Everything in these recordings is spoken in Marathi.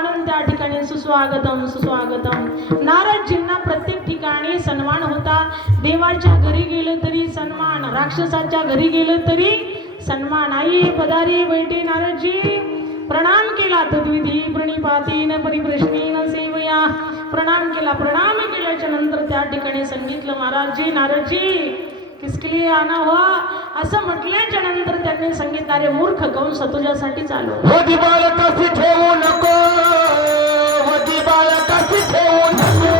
म्हणून त्या ठिकाणी सुस्वागतम सुस्वागतम. नारदजींना प्रत्येक ठिकाणी सन्मान होता. देवाच्या घरी गेलं तरी सन्मान राक्षसाच्या घरी गेलं तरी सन्मान. आई पदारी बैठे नारदजी. प्रणाम केला तद्विधी प्रणिपातीन परिप्रश्नेन सेवया. प्रणाम केला प्रणाम केल्याच्यानंतर त्या ठिकाणी सांगितलं महाराजजी नारदजी. किसके लिए आना हुआ? असं म्हटल्याच्या नंतर त्यांनी सांगितलं अरे मूर्ख कंस तुझ्यासाठी चालू. वधी बालकाशी ठेवू नको वधी बालकाशी ठेवू नको.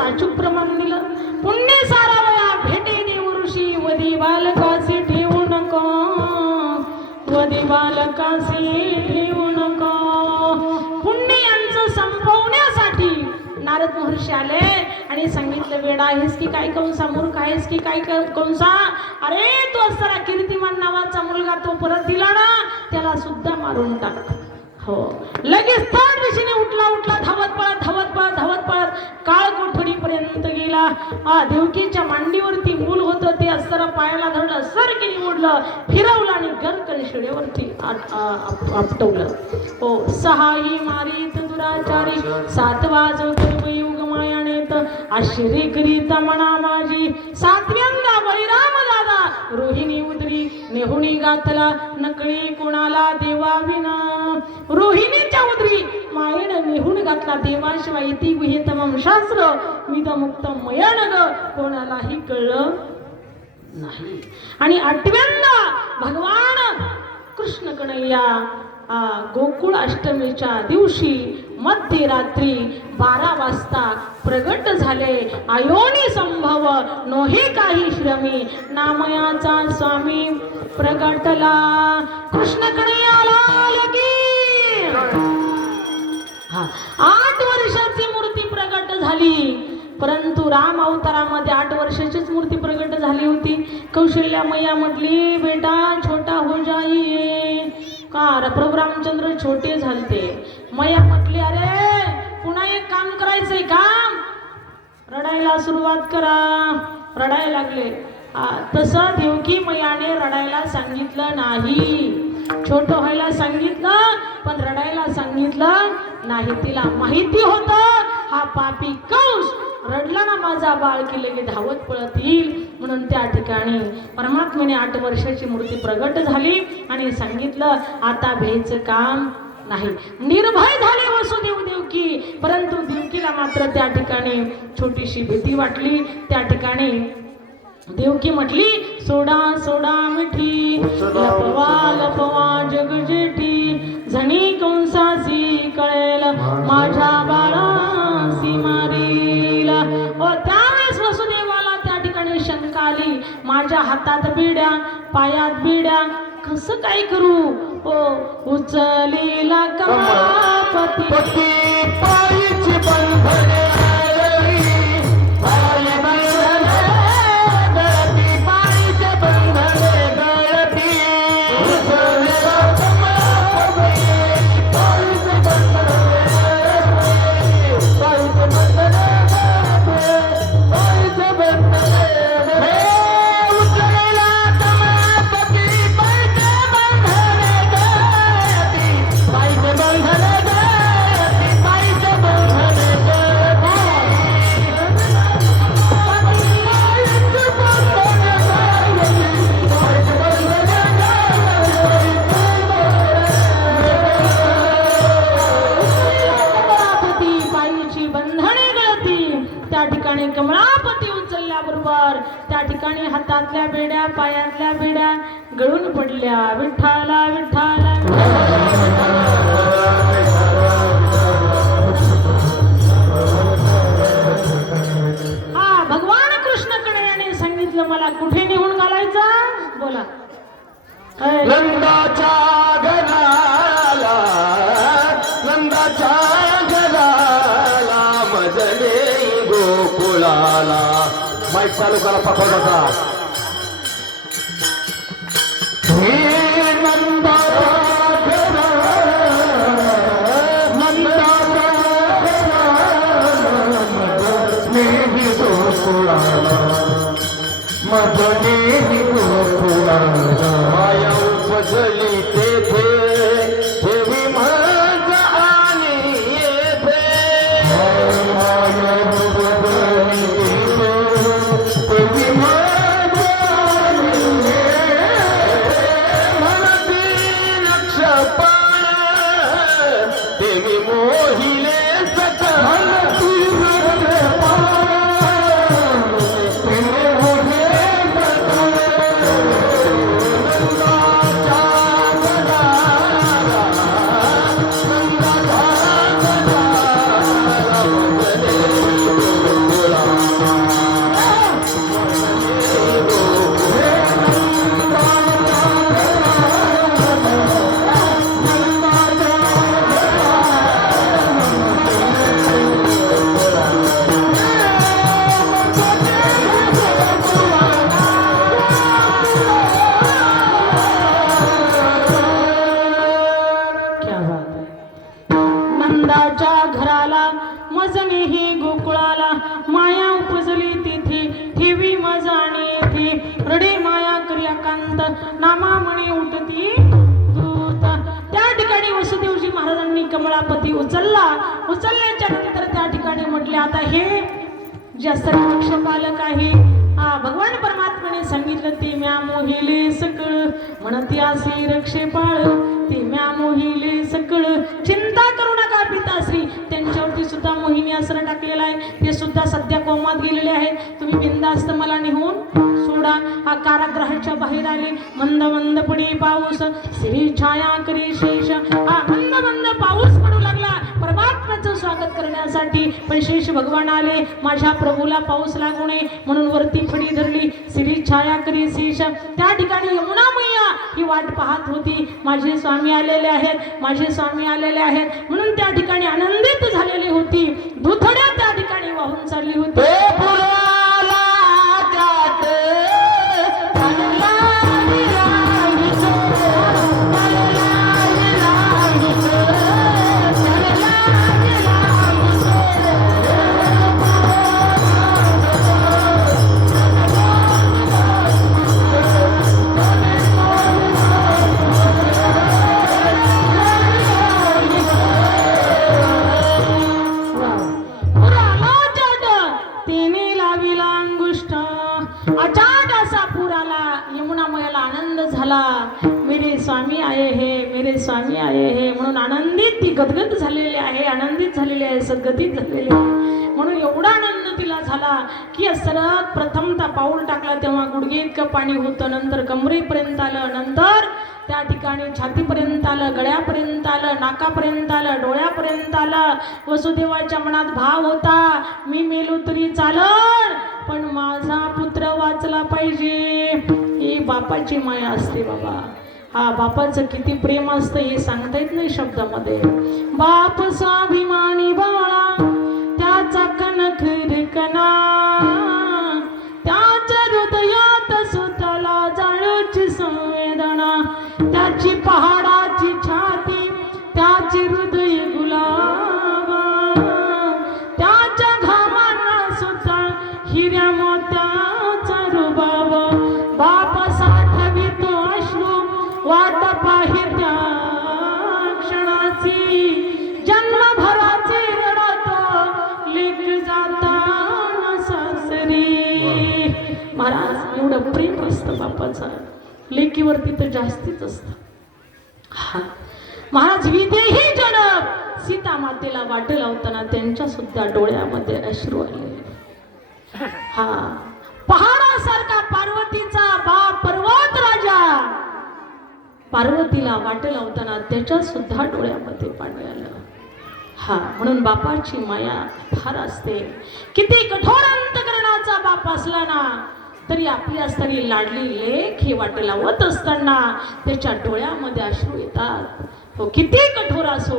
साचूक प्रमाण दिलं पुण्य सारावया भेटे देव ऋषी वदी बालकासी ठेवू नको. वदी बालकासी ठेवू नको. पुण्य यांचं संपवण्यासाठी नारद महर्षी आले आणि सांगितलं वेडा आहेस की काय कंसा? मूर्ख आहेस की काय कंसा? अरे तो असताना कीर्तिमान नावाचा मुलगा तो परत दिला ना त्याला सुद्धा मारून टाक. हो. लगेच थर्ड दिशेने उठला उठला धावत पळत धावत पळत धावत पळत. काळ कोठडीपर्यंत गेला. आ देवकीच्या मांडीवरती मूल होतं ते असताना पायाला धरलं सरकीने ओढलं फिरवलं आणि गरकन शिळेवरती आ- आपटवलं. हो सहाही मारीत दुराचारी सात वाजवत युग मायानेत आश्चर्य करीत म्हणा माझी सातव्या रोहिणी उदरी नेहुणी गातला नकळी कोणाला देवाविना रोहिणीच्या उदरी मायेनं नेहुण घातला देवाशिवाय इति गुह्यतमम शास्त्र विदमुक्त मयण ग कोणालाही कळलं नाही. आणि आठव्यांदा भगवान कृष्ण कन्हैया गोकुळ अष्टमीच्या दिवशी मध्यरात्री बारा वाजता प्रगट झाले. आयोनी संभव नोहे काही श्रमी. नामयाचा स्वामी प्रगटला. कृष्ण आला हा आठ वर्षाची मूर्ती प्रगट झाली. परंतु राम अवतारामध्ये आठ वर्षाचीच मूर्ती प्रगट झाली होती. कौशल्या मैया म्हटली बेटा छोटा हो जाई का रे, प्रभू रामचंद्र छोटे झालते. मैया म्हटली अरे पुन्हा एक काम करायचंय काम रडायला सुरुवात करा. रडायला लागले. तसं देवकी मैयाने रडायला सांगितलं नाही. छोट व्हायला सांगितलं पण रडायला सांगितलं नाही. तिला माहिती होत हा पापी कंस रडला ना माझा बाळ की लगे धावत पळत येईल. म्हणून त्या ठिकाणी परमात्म्याने आठ वर्षाची मूर्ती प्रगट झाली आणि सांगितलं आता भ्यायचं काम नाही. निर्भय झाले वसुदेव देवकी परंतु देवकीला मात्र त्या ठिकाणी छोटीशी भीती वाटली. त्या ठिकाणी देवकी म्हटली सोडा सोडा मिठी लपवा लपवा जग जेठी झणी कंसासी कळेल माझ्या बाळासी हातात बिड्या पायात बिड्या कसं काय करू? ओ उचलीला कमापती पती पायीची बंधने. विठ्ठला विठ्ठला हा भगवान कृष्णकडे कन्हैयाने सांगितलं मला कुठे निघून घालायचं? बोला. गोकुळाला. माईक चालू करा पाठवण्याचा मधुनेही गोकुळाला माया उपजली तेथे नंदाच्या घराला मजने ही गोकुळाला माया उपजली तिथे ठेवी मजाणी आणि येथे. रडे माया क्रियाकांत नामामणी उठती दूत. त्या ठिकाणी वसुदेवजी महाराजांनी कमळापती उचलला. उचलल्याच्या नंतर त्या ठिकाणी म्हटले आता हे जे सर्व पालक आहे हा भगवान परमात्माने सांगितलं ते म्या मोहिले सकळ. म्हणती असे रक्षे पाळ ते म्या मोहिले सकळ. चिंता करू पिताश्री त्यांच्यावरती सुद्धा मोहिनी आसरा टाकलेला आहे. ते सुद्धा सध्या कोमात गेलेले आहे तुम्ही बिंदास्त मला नेहून सोडा. हा कारागृहाच्या बाहेर आले. मंद मंद पडी पाऊस. श्री छाया करी शेष. हा मंद मंद पाऊस पडू लागला. परमात्म्याचं स्वागत करण्यासाठी पण शेष भगवान आले. माझ्या प्रभूला पाऊस लागू नये म्हणून वरती फडी धरली. श्री छाया करी शेष त्या ठिकाणी यमुना मैया ही वाट पाहत होती. माझे स्वामी आलेले आहेत. माझे स्वामी आलेले आहेत. म्हणून त्या ठिकाणी आनंदित झालेली होती. दुथड्या त्या ठिकाणी वाहून चालली होती. की सरळ प्रथमता पाऊल टाकला तेव्हा गुडघे इतकं पाणी होतं नंतर कमरेपर्यंत आलं नंतर त्या ठिकाणी छातीपर्यंत आलं गळ्यापर्यंत आलं नाकापर्यंत आलं डोळ्यापर्यंत आलं. वसुदेवाच्या मनात भाव होता मी मेलो तरी चालण पण माझा पुत्र वाचला पाहिजे. ही बापाची माया असते बाबा. हा बापाचं किती प्रेम असतं हे सांगता येत नाही शब्दामध्ये. बाप स्वाभिमानी बाळा त्याचा कणख रिकना त्याच्या हृदयात सुतला जाळूची संवेदना. त्याची पहा बापाचा लेकीवरती तर जास्तीच असत. हा. महाराज विदेही जनक! सीता मातेला वाट लावताना त्यांच्या सुद्धा डोळ्यामध्ये अश्रू आले. हा. पहाडासारखा पार्वतीचा बाप पर्वत राजा! पार्वतीला वाट लावताना त्याच्या सुद्धा डोळ्यामध्ये पाणी आलं. हा. म्हणून बापाची माया फार असते. किती कठोर अंतकरणाचा बाप असला ना तरी आपली असताना लाडली लेख ही वाट लावत असताना त्याच्या डोळ्यामध्ये अश्रू येतात. हो किती कठोर असो.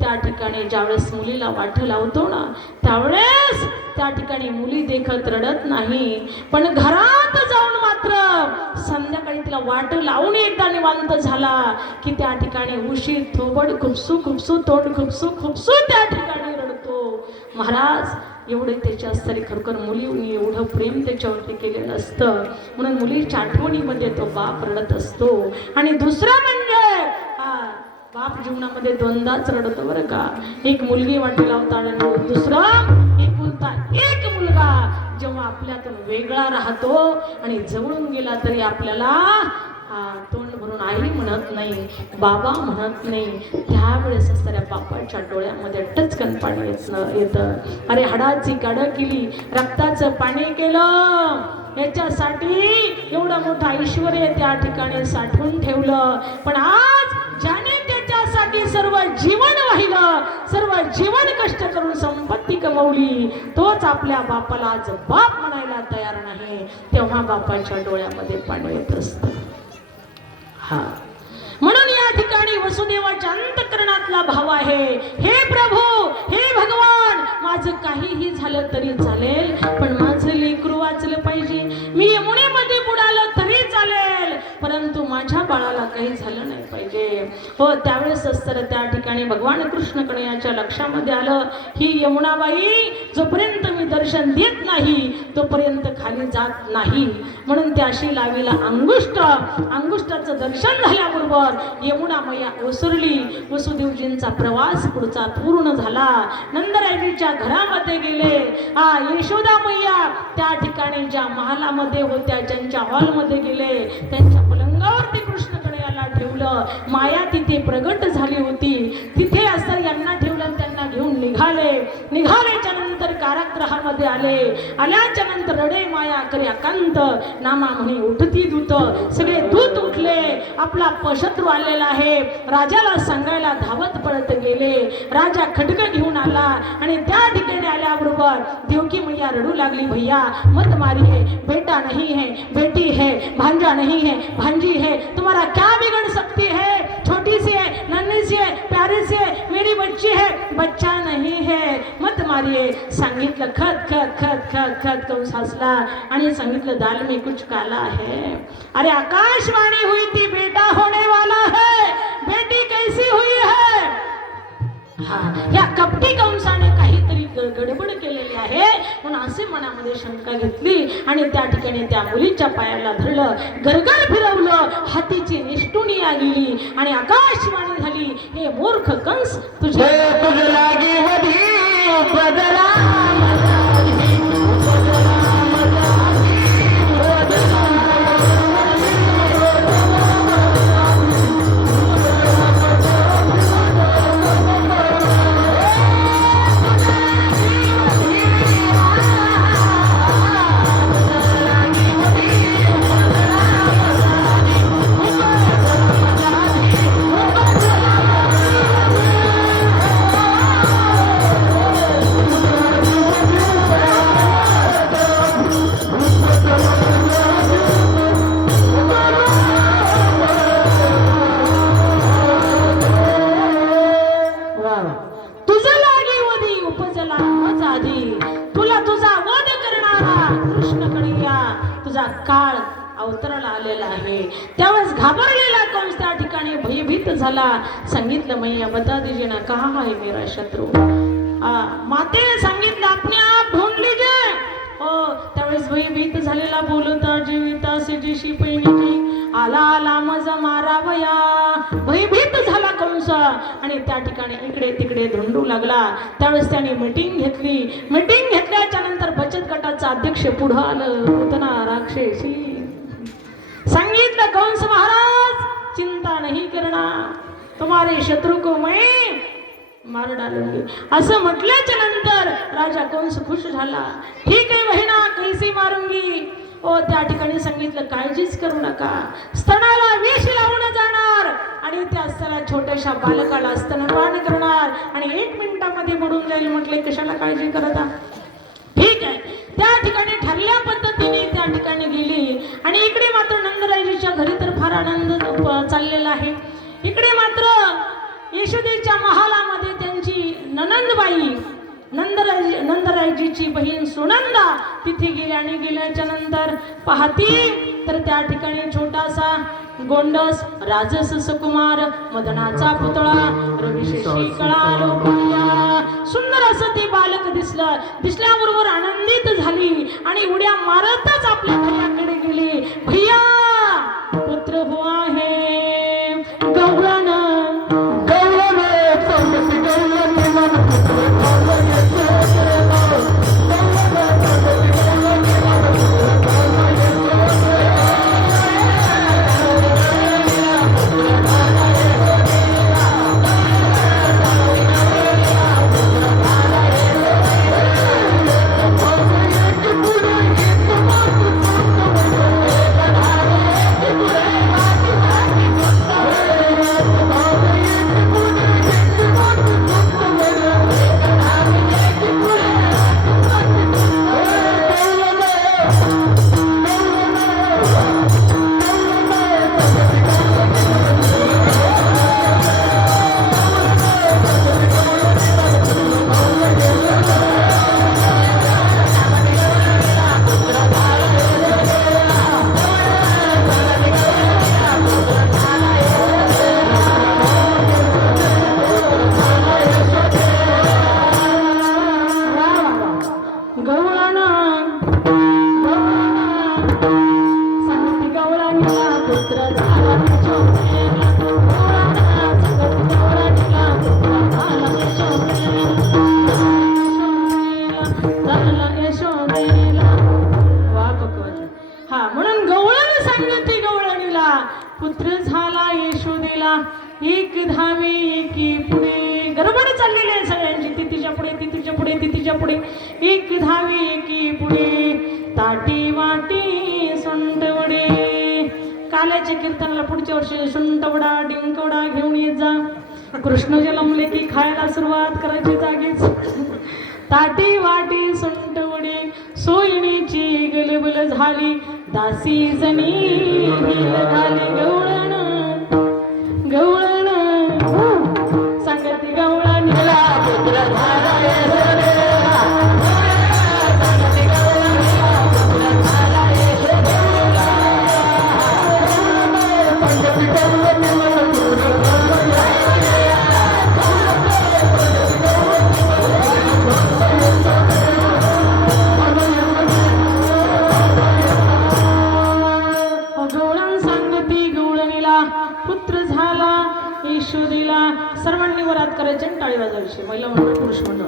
त्या ठिकाणी ज्यावेळेस मुलीला वाट लावतो ना त्यावेळेस त्या ठिकाणी मुली देखत रडत नाही. पण घरात जाऊन मात्र संध्याकाळी तिला वाट लावून एकदा निवांत झाला की त्या ठिकाणी उशीर थोबड खुपसू खुपसू तोंड खुपसू खुपसू त्या ठिकाणी रडतो. महाराज एवढे त्याच्या तरी खरोखर मुलीने एवढं प्रेम त्याच्यावरती केलेलं असतं. म्हणून मुलीच्या आठवणीमध्ये तो बाप रडत असतो. आणि दुसरं म्हणजे हा बाप जीवनामध्ये दोनदाच रडतो बरं का. एक मुलगी वाटेला होता आणि दुसरा एक मुलगा एक मुलगा जेव्हा आपल्यातून वेगळा राहतो आणि जवळून गेला तरी आपल्याला तोंड भरून आई म्हणत नाही बाबा म्हणत नाही. त्यावेळेस असणाऱ्या बापाच्या डोळ्यामध्ये टचकन पाणी येत येतं. अरे हाडाची काढ केली रक्ताचं पाणी केलं. याच्यासाठी एवढं मोठं ऐश्वर त्या ठिकाणी साठवून ठेवलं. पण आज ज्याने त्याच्यासाठी सर्व जीवन वाहिलं सर्व जीवन कष्ट करून संपत्ती कमवली तोच आपल्या बापाला आज बाप म्हणायला तयार नाही. तेव्हा बापाच्या डोळ्यामध्ये पाणी येत असतं. हा. म्हणून या ठिकाणी वसुदेवाच्या अंतकरणातला भाव आहे. हे प्रभू हे भगवान माझं काहीही झालं तरी चालेल पण माझं लेकरू वाचलं पाहिजे. मी यमुनेमध्ये बुडालं तरी चालेल परंतु माझ्या बाळाला काही झालं हो त्यावेळेस असतं त्या ठिकाणी भगवान कृष्ण कणयाच्या लक्षामध्ये आलं ही यमुनाबाई जोपर्यंत मी दर्शन देत नाही तोपर्यंत खाली जात नाही. म्हणून त्याशी लावीला अंगुष्ट अंगुष्टाचं दर्शन झाल्याबरोबर यमुना मैया ओसरली. वसुदेवजींचा प्रवास पुढचा पूर्ण झाला. नंदरायजीच्या घरामध्ये गेले. हा यशोदा मैया. त्या ठिकाणी ज्या महालामध्ये होत्या ज्यांच्या हॉलमध्ये गेले त्यांच्या माया तिथे प्रगट झाली होती तिथे असं यांना ठेवलं आणि त्यांना घेऊन निघाले निघाल्याच्या नंतर कारागृहामध्ये आले. आल्याच्यानंतर रडे माया करी अकांत. नामा म्हणे उठती दूत सगळे दूत उठले. आपला पशत्रू आलेला आहे. राजाला सांगायला धावत पळत गेले. राजा खडक घेऊन आला आणि त्या ठिकाणी आल्याबरोबर देवकी मैया रडू लागली भैया. मत मारी है. बेटा नहीं है. बेटी है. भांजा नहीं है. भांजी है. तुम्हारा क्या बिगड़ सकती है? छोटी सी है नन्ही सी है प्यारी सी है. मेरी बच्ची है. बच्चा मारे सांगितलं खत खत खत खत खत तो हसला आणि सांगितलं दाल में कुछ काला है. अरे आकाशवाणी हुई थी बेटा होने वाला है. बेटी कैसी हुई है? हा या कपटी कंसाने काही गडबड केलेली आहे. म्हणून असे मनामध्ये शंका घेतली आणि त्या ठिकाणी त्या मुलीच्या पायाला धरलं गरगर फिरवलं हातीची निष्ठुणी आली आणि आकाशवाणी झाली हे मूर्ख कंस तुझे बदला. अवतरण आलेला आहे. त्यावेळेस घाबरलेला कंस त्या ठिकाणी? भयभीत झाला. सांगितलं मैया बता दीजिए ना कहा है मेरा शत्रू? माते सांगितलं आपने आप ढूंढ लीजिए. हो त्यावेळेस भयभीत झालेला बोलता जीविता सिजीशी पैनिकी आला आला मज मारावया. भयभीत झाला कंस आणि त्या ठिकाणी इकडे तिकडे धुंडू लागला. त्यावेळेस त्याने मीटिंग घेतली. मीटिंग घेतल्याच्या नंतर बचत गटाचा अध्यक्ष पुढं आलं. पूतना राक्षसी सांगितलं कंस महाराज? चिंता नाही करना। तुम्हारे शत्रु को मैं मार डालूंगी। असं म्हटल्याच्या नंतर राजा कंस खुश झाला? ठीक आहे बहिणा कैसे मारूंगी? ओ त्या ठिकाणी सांगितलं काळजीच करू नका. स्तनाला विष लावून जाणार आणि त्या स्तना छोट्याशा बालकाला स्तनपान करणार. आणि एक मिनिटामध्ये बुडून जाईल म्हटले कशाला काळजी करता? ठीक आहे त्या ठिकाणी ठरल्या पद्धतीने त्या ठिकाणी गेली. आणि इकडे मात्र नंदरायजीच्या घरी तर फार आनंद चाललेला आहे. इकडे मात्र यशोदेच्या महालामध्ये त्यांची ननंदबाई नंदराज नंदरायजीची बहीण सुनंदा तिथे गेली आणि गेल्याच्यानंतर पाहती. तर त्या ठिकाणी छोटासा गोंडस राजस सुकुमार मदनाचा पुतळा रविशेषी कळा लोकप्रिय. सुंदर असं ते बालक दिसलं. दिसल्याबरोबर आनंदित झाली आणि उड्या मारतच आपल्या भैयाकडे गेली. भैया! की सुरुवात करायची जागीच. ताटी वाटी सुंटवडे सोयणीची गलबल झाली. दासी जणी झाली गवळण. गवळण पुत्र झाला येशू दिला. सर्वांनी वरात करायचे आणि टाळी वाजवायची. महिला मंडळ पुरुष मंडळ